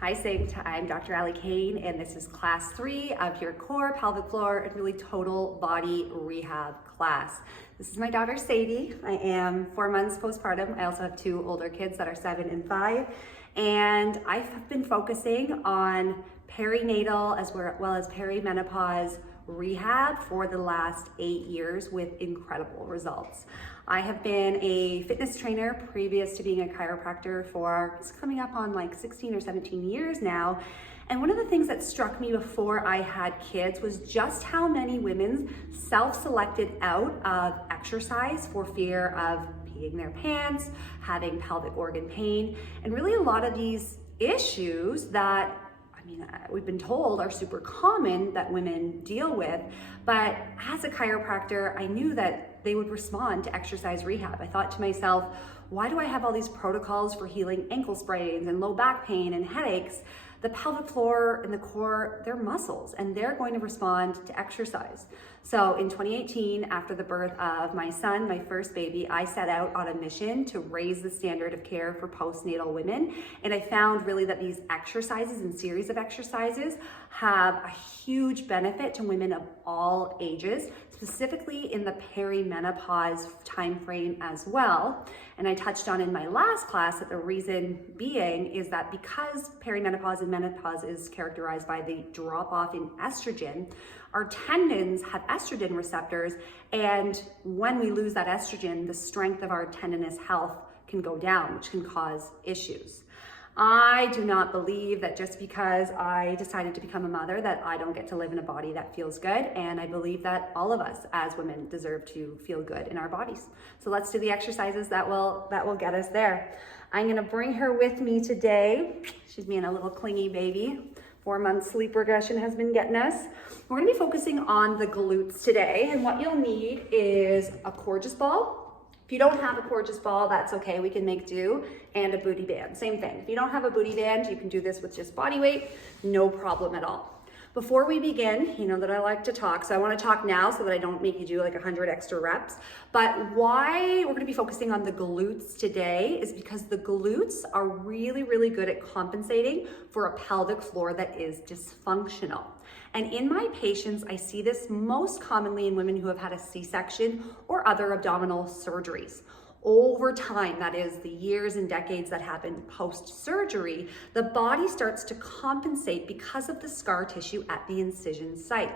Hi Sync, I'm Dr. Ali Kane, and this is class 3 of your core, pelvic floor, and really total body rehab class. This is my daughter Sadie. I am 4 months postpartum. I also have 2 older kids that are 7 and 5, and I've been focusing on perinatal as well as perimenopause rehab for the last 8 years with incredible results. I have been a fitness trainer previous to being a chiropractor for, it's coming up on like 16 or 17 years now. And one of the things that struck me before I had kids was just how many women self-selected out of exercise for fear of peeing their pants, having pelvic organ pain, and really a lot of these issues that we've been told are super common that women deal with, but as a chiropractor, I knew that they would respond to exercise rehab. I thought to myself, why do I have all these protocols for healing ankle sprains and low back pain and headaches? The pelvic floor and the core, they're muscles and they're going to respond to exercise. So in 2018, after the birth of my son, my first baby, I set out on a mission to raise the standard of care for postnatal women. And I found really that these exercises and series of exercises have a huge benefit to women of all ages, specifically in the perimenopause timeframe as well. And I touched on in my last class that the reason being is that because perimenopause and menopause is characterized by the drop off in estrogen, our tendons have estrogen receptors, and when we lose that estrogen, the strength of our tendinous health can go down, which can cause issues. I do not believe that just because I decided to become a mother that I don't get to live in a body that feels good, and I believe that all of us as women deserve to feel good in our bodies. So let's do the exercises that will get us there. I'm gonna bring her with me today. She's being a little clingy baby. 4 months sleep regression has been getting us. We're gonna be focusing on the glutes today, and what you'll need is a Coregeous ball. If you don't have a Coregeous ball, that's okay, we can make do, and a booty band, same thing. If you don't have a booty band, you can do this with just body weight, no problem at all. Before we begin, you know that I like to talk, so I wanna talk now so that I don't make you do like 100 extra reps, but why we're gonna be focusing on the glutes today is because the glutes are really, really good at compensating for a pelvic floor that is dysfunctional. And in my patients, I see this most commonly in women who have had a C-section or other abdominal surgeries. Over time, that is the years and decades that happen post-surgery, the body starts to compensate because of the scar tissue at the incision site.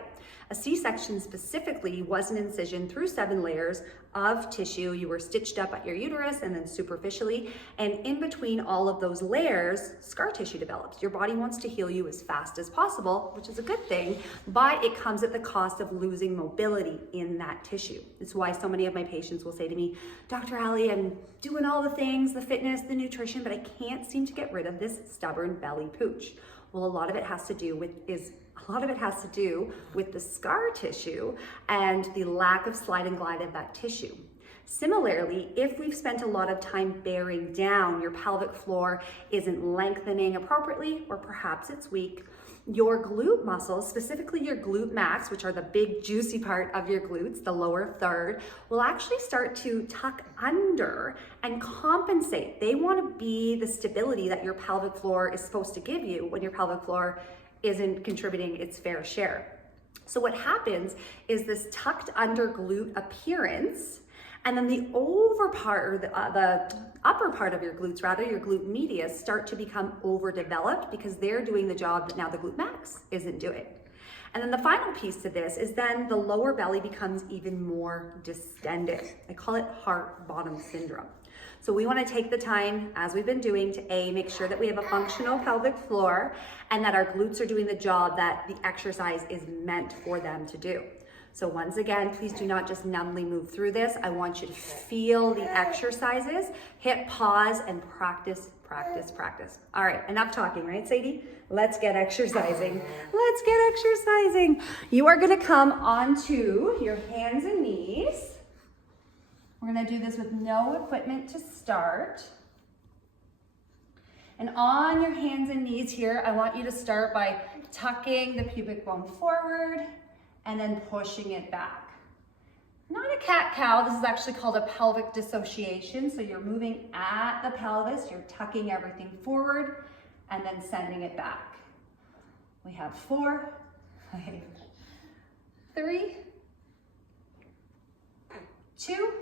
A C-section specifically was an incision through 7 layers of tissue. You were stitched up at your uterus and then superficially, and in between all of those layers, scar tissue develops. Your body wants to heal you as fast as possible, which is a good thing, but it comes at the cost of losing mobility in that tissue. It's why so many of my patients will say to me, Dr. Ali, I'm doing all the things, the fitness, the nutrition, but I can't seem to get rid of this stubborn belly pooch. Well, a lot of it has to do with the scar tissue and the lack of slide and glide of that tissue. Similarly, if we've spent a lot of time bearing down, your pelvic floor isn't lengthening appropriately, or perhaps it's weak, your glute muscles, specifically your glute max, which are the big juicy part of your glutes, the lower third, will actually start to tuck under and compensate. They want to be the stability that your pelvic floor is supposed to give you when your pelvic floor isn't contributing its fair share. So what happens is this tucked under glute appearance, and then the over part, or the upper part of your glutes, rather, your glute medius, start to become overdeveloped because they're doing the job that now the glute max isn't doing. And then the final piece to this is then the lower belly becomes even more distended. I call it heart bottom syndrome. So we want to take the time, as we've been doing, to make sure that we have a functional pelvic floor and that our glutes are doing the job that the exercise is meant for them to do. So once again, please do not just numbly move through this. I want you to feel the exercises, hit pause, and practice, practice, practice. All right, enough talking, right, Sadie? Let's get exercising. Let's get exercising. You are gonna come onto your hands and knees. We're gonna do this with no equipment to start. And on your hands and knees here, I want you to start by tucking the pubic bone forward and then pushing it back. Not a cat-cow, this is actually called a pelvic dissociation. So you're moving at the pelvis, you're tucking everything forward and then sending it back. We have 4, 5, 3, 2.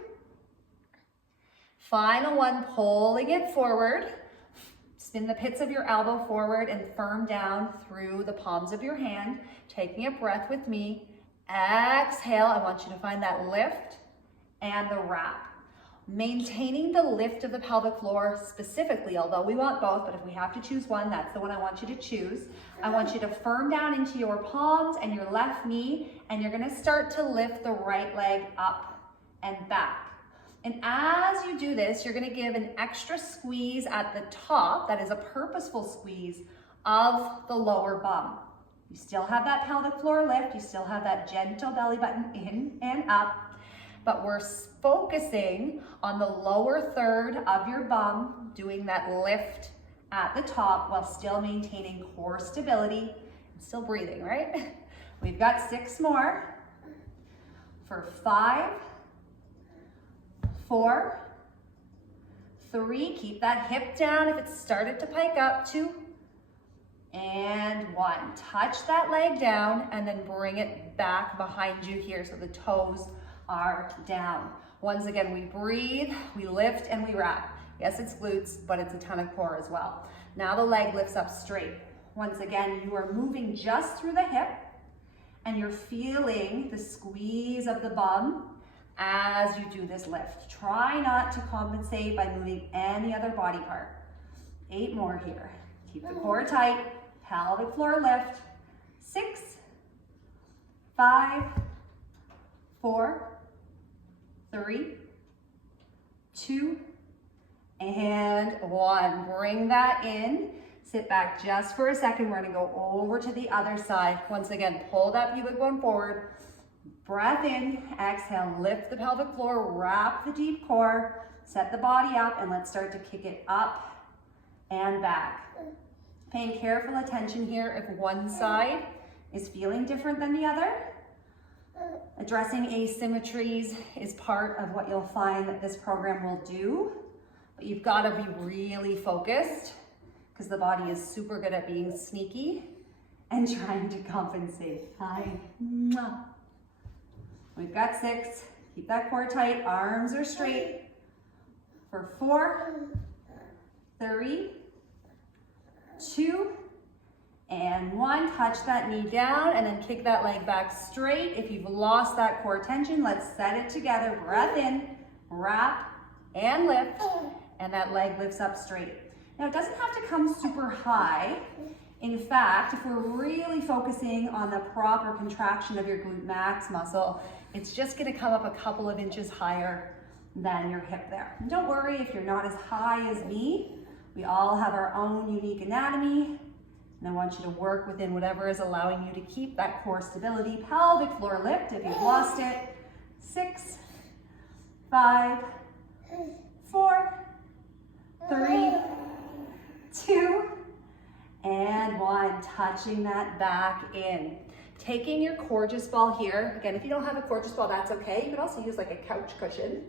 Final one, pulling it forward. Spin the pits of your elbow forward and firm down through the palms of your hand. Taking a breath with me. Exhale, I want you to find that lift and the wrap. Maintaining the lift of the pelvic floor specifically, although we want both, but if we have to choose one, that's the one I want you to choose. I want you to firm down into your palms and your left knee, and you're gonna start to lift the right leg up and back. And as you do this, you're gonna give an extra squeeze at the top, that is a purposeful squeeze, of the lower bum. You still have that pelvic floor lift, you still have that gentle belly button in and up, but we're focusing on the lower third of your bum, doing that lift at the top while still maintaining core stability and still breathing, right? We've got 6 more for 5, 4, 3, keep that hip down if it's started to pike up, 2, and 1. Touch that leg down and then bring it back behind you here so the toes are down. Once again, we breathe, we lift, and we wrap. Yes, it's glutes, but it's a ton of core as well. Now the leg lifts up straight. Once again, you are moving just through the hip, and you're feeling the squeeze of the bum as you do this lift. Try not to compensate by moving any other body part. 8 more here. Keep the core tight, pelvic floor lift. 6, 5, 4, 3, 2, and 1. Bring that in. Sit back just for a second. We're gonna go over to the other side. Once again, pull that pubic bone forward. Breath in, exhale, lift the pelvic floor, wrap the deep core, set the body up, and let's start to kick it up and back. Paying careful attention here if one side is feeling different than the other. Addressing asymmetries is part of what you'll find that this program will do, but you've got to be really focused because the body is super good at being sneaky and trying to compensate. Hi. We've got 6. Keep that core tight. Arms are straight. For 4, 3, 2, and 1. Touch that knee down and then kick that leg back straight. If you've lost that core tension, let's set it together. Breath in, wrap, and lift, and that leg lifts up straight. Now it doesn't have to come super high. In fact, if we're really focusing on the proper contraction of your glute max muscle, it's just gonna come up a couple of inches higher than your hip there. And don't worry if you're not as high as me. We all have our own unique anatomy. And I want you to work within whatever is allowing you to keep that core stability. Pelvic floor lift if you've lost it. 6, 5, 4, 3, 2, and 1. Touching that back in. Taking your Coregeous ball here. Again, if you don't have a Coregeous ball, that's okay. You could also use like a couch cushion.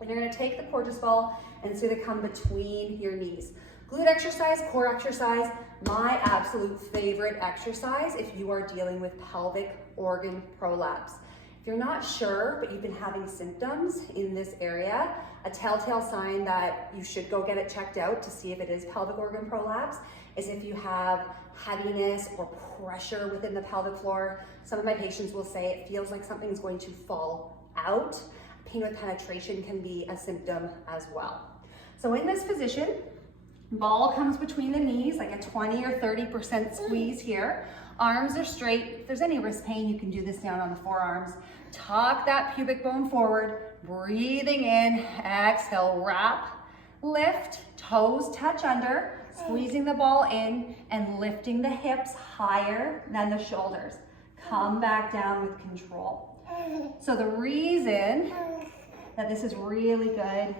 And you're gonna take the Coregeous ball and it's gonna come between your knees. Glute exercise, core exercise, my absolute favorite exercise if you are dealing with pelvic organ prolapse. If you're not sure, but you've been having symptoms in this area, a telltale sign that you should go get it checked out to see if it is pelvic organ prolapse is if you have heaviness or pressure within the pelvic floor. Some of my patients will say it feels like something's going to fall out. Pain with penetration can be a symptom as well. So in this position, ball comes between the knees, like a 20 or 30% squeeze here. Arms are straight. If there's any wrist pain, you can do this down on the forearms. Tuck that pubic bone forward, breathing in, exhale, wrap, lift, toes touch under, squeezing the ball in and lifting the hips higher than the shoulders. Come back down with control. So the reason that this is really good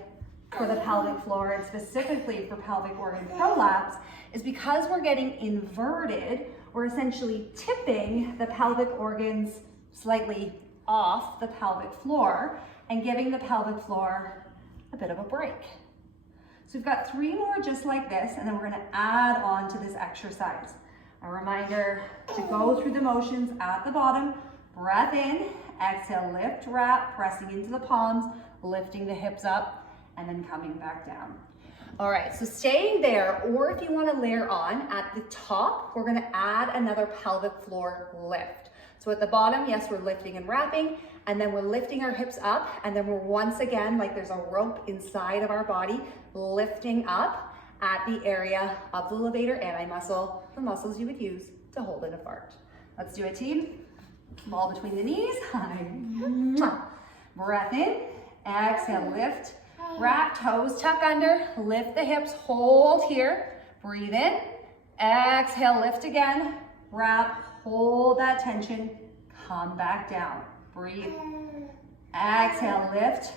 for the pelvic floor and specifically for pelvic organ prolapse is because we're getting inverted. We're essentially tipping the pelvic organs slightly off the pelvic floor and giving the pelvic floor a bit of a break. So we've got 3 more just like this, and then we're gonna add on to this exercise. A reminder to go through the motions at the bottom. Breath in, exhale, lift, wrap, pressing into the palms, lifting the hips up, and then coming back down. All right, so staying there, or if you wanna layer on, at the top, we're gonna add another pelvic floor lift. So at the bottom, yes, we're lifting and wrapping, and then we're lifting our hips up, and then we're once again, like there's a rope inside of our body, lifting up at the area of the levator antemuscle, the muscles you would use to hold in a fart. Let's do it, team. Ball between the knees. Breath in, exhale, lift, wrap, toes tuck under, lift the hips, hold here, breathe in, exhale, lift again, wrap, hold that tension, come back down, breathe, exhale, lift,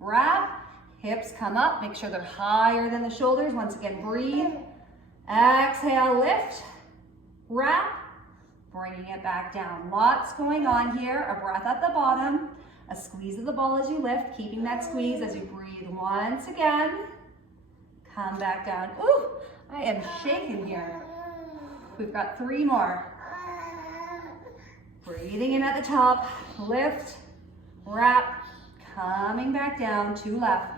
wrap, hips come up, make sure they're higher than the shoulders, once again, breathe, exhale, lift, wrap, bringing it back down. Lots going on here, a breath at the bottom, a squeeze of the ball as you lift, keeping that squeeze as you breathe once again. Come back down. Ooh, I am shaking here. We've got 3 more. Breathing in at the top, lift, wrap, coming back down, 2 left.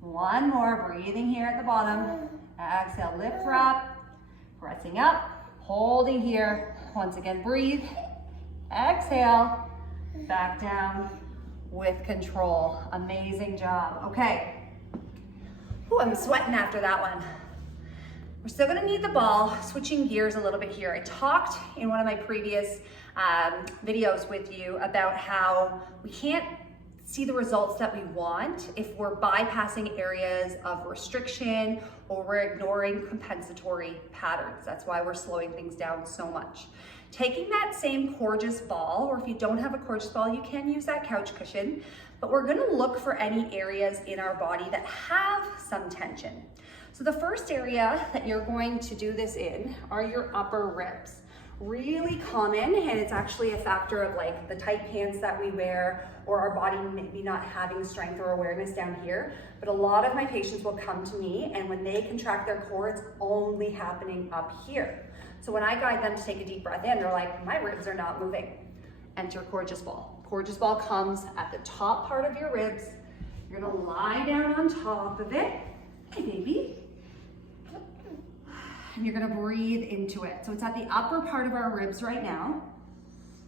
One more, breathing here at the bottom. Exhale, lift, wrap, pressing up, holding here. Once again, breathe, exhale, back down with control. Amazing job. Okay. Ooh, I'm sweating after that one. We're still gonna need the ball. Switching gears a little bit here. I talked in one of my previous videos with you about how we can't see the results that we want if we're bypassing areas of restriction or we're ignoring compensatory patterns. That's why we're slowing things down so much. Taking that same Coregeous ball, or if you don't have a Coregeous ball, you can use that couch cushion, but we're gonna look for any areas in our body that have some tension. So the first area that you're going to do this in are your upper ribs. Really common, and it's actually a factor of like the tight pants that we wear or our body maybe not having strength or awareness down here. But a lot of my patients will come to me, and when they contract their core, it's only happening up here. So when I guide them to take a deep breath in, they're like, my ribs are not moving. Enter Coregeous ball. Coregeous ball comes at the top part of your ribs. You're gonna lie down on top of it. Hey, baby. And you're gonna breathe into it. So it's at the upper part of our ribs right now.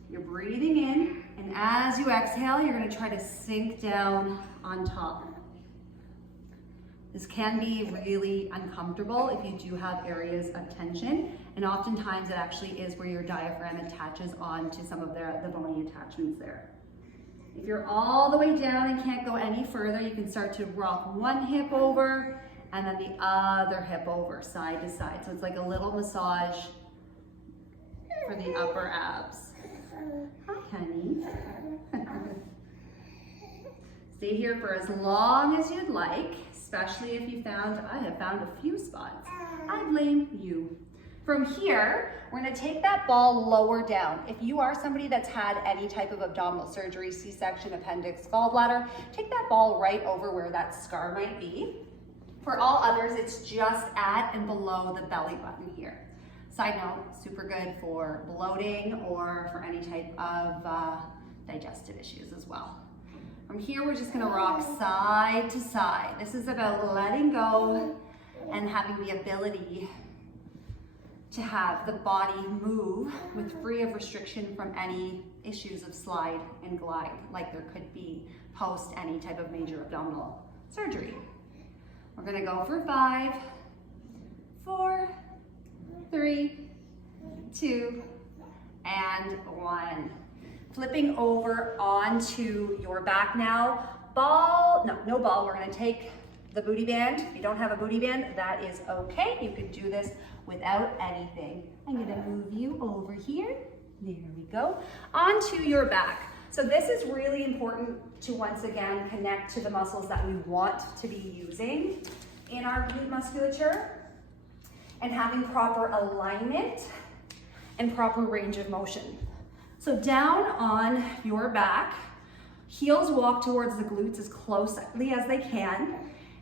You're breathing in, and as you exhale, you're gonna try to sink down on top. This can be really uncomfortable if you do have areas of tension, and oftentimes it actually is where your diaphragm attaches onto some of the bony attachments there. If you're all the way down and can't go any further, you can start to rock one hip over and then the other hip over, side to side. So it's like a little massage for the upper abs. Hi, honey. Stay here for as long as you'd like, especially if you found, I have found a few spots. I blame you. From here, we're gonna take that ball lower down. If you are somebody that's had any type of abdominal surgery, C-section, appendix, gallbladder, take that ball right over where that scar might be. For all others, it's just at and below the belly button here. Side note, super good for bloating or for any type of digestive issues as well. From here, we're just gonna rock side to side. This is about letting go and having the ability to have the body move with free of restriction from any issues of slide and glide, like there could be post any type of major abdominal surgery. We're gonna go for 5, 4, 3, 2, and 1. Flipping over onto your back now. Ball, no ball, we're gonna take the booty band. If you don't have a booty band, that is okay. You can do this without anything. I'm gonna move you over here. There we go. Onto your back. So this is really important to once again connect to the muscles that we want to be using in our glute musculature and having proper alignment and proper range of motion. So down on your back, Heels walk towards the glutes as closely as they can.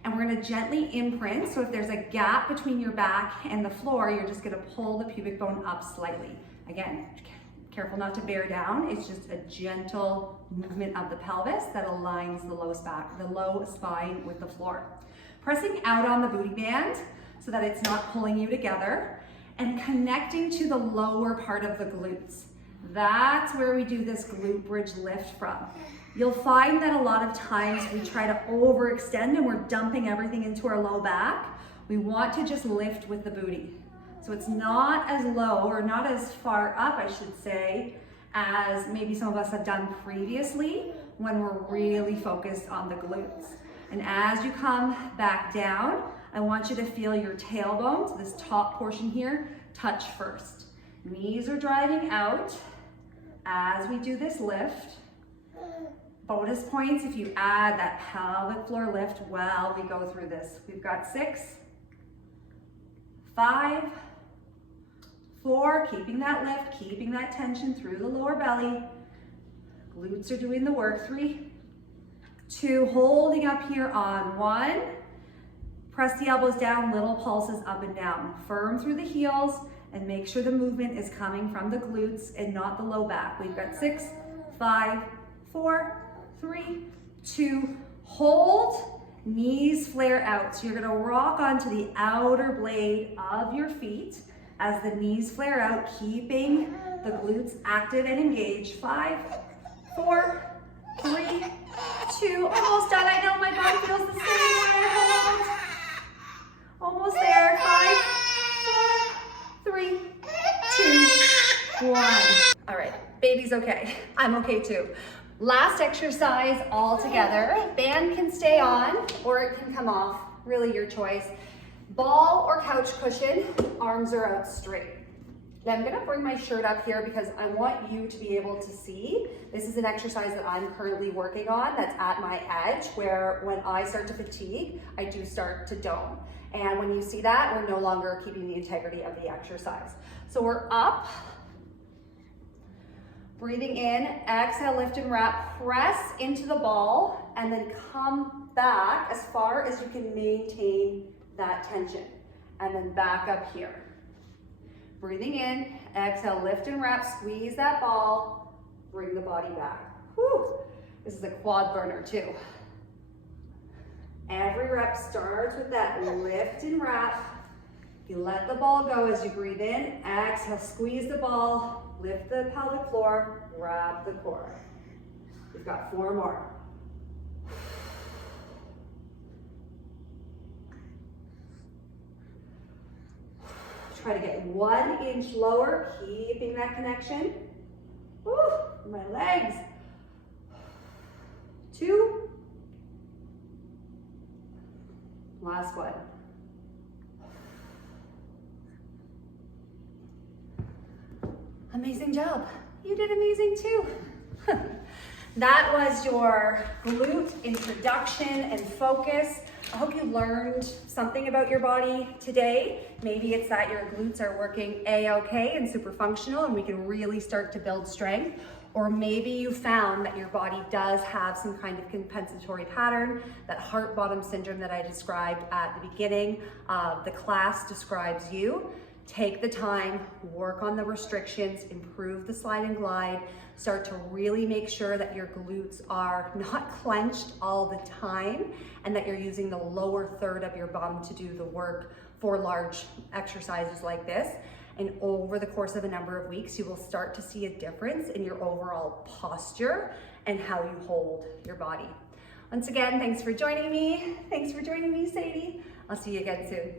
And we're gonna gently imprint. So if there's a gap between your back and the floor, you're just gonna pull the pubic bone up slightly. Again, careful not to bear down. It's just a gentle movement of the pelvis that aligns the low spine with the floor. Pressing out on the booty band so that it's not pulling you together, and connecting to the lower part of the glutes. That's where we do this glute bridge lift from. You'll find that a lot of times we try to overextend and we're dumping everything into our low back. We want to just lift with the booty. So it's not as low, or not as far up, I should say, as maybe some of us have done previously when we're really focused on the glutes. And as you come back down, I want you to feel your tailbone, so this top portion here, touch first. Knees are driving out as we do this lift. Bonus points if you add that pelvic floor lift while we go through this. We've got 6, 5, 4, keeping that lift, keeping that tension through the lower belly. Glutes are doing the work. 3, 2, holding up here on 1. Press the elbows down, little pulses up and down. Firm through the heels and make sure the movement is coming from the glutes and not the low back. We've got 6, 5, 4, 3, 2, hold, knees flare out. So you're gonna rock onto the outer blade of your feet as the knees flare out, keeping the glutes active and engaged. 5, 4, 3, 2, almost done. I know my body feels the same way. Hold. Almost there. 5, 4, 3, 2, 1. All right, baby's okay. I'm okay too. Last exercise all together. Band can stay on or it can come off, really your choice. Ball or couch cushion, arms are out straight. Now I'm gonna bring my shirt up here because I want you to be able to see. This is an exercise that I'm currently working on that's at my edge, where when I start to fatigue, I do start to dome. And when you see that, we're no longer keeping the integrity of the exercise. So we're up. Breathing in, exhale, lift and wrap, press into the ball, and then come back as far as you can maintain that tension. And then back up here. Breathing in, exhale, lift and wrap, squeeze that ball, bring the body back. Whew. This is a quad burner too. Every rep starts with that lift and wrap. You let the ball go as you breathe in, exhale, squeeze the ball, lift the pelvic floor, wrap the core. We've got 4 more. Try to get 1 inch lower, keeping that connection. Woo, my legs. 2. Last one. Amazing job. You did amazing too. That was your glute introduction and focus. I hope you learned something about your body today. Maybe it's that your glutes are working A-okay and super functional and we can really start to build strength. Or maybe you found that your body does have some kind of compensatory pattern, that heart bottom syndrome that I described at the beginning of the class describes you. Take the time, work on the restrictions, improve the slide and glide, start to really make sure that your glutes are not clenched all the time and that you're using the lower third of your bum to do the work for large exercises like this. And over the course of a number of weeks, you will start to see a difference in your overall posture and how you hold your body. Once again, thanks for joining me. Thanks for joining me, Sadie. I'll see you again soon.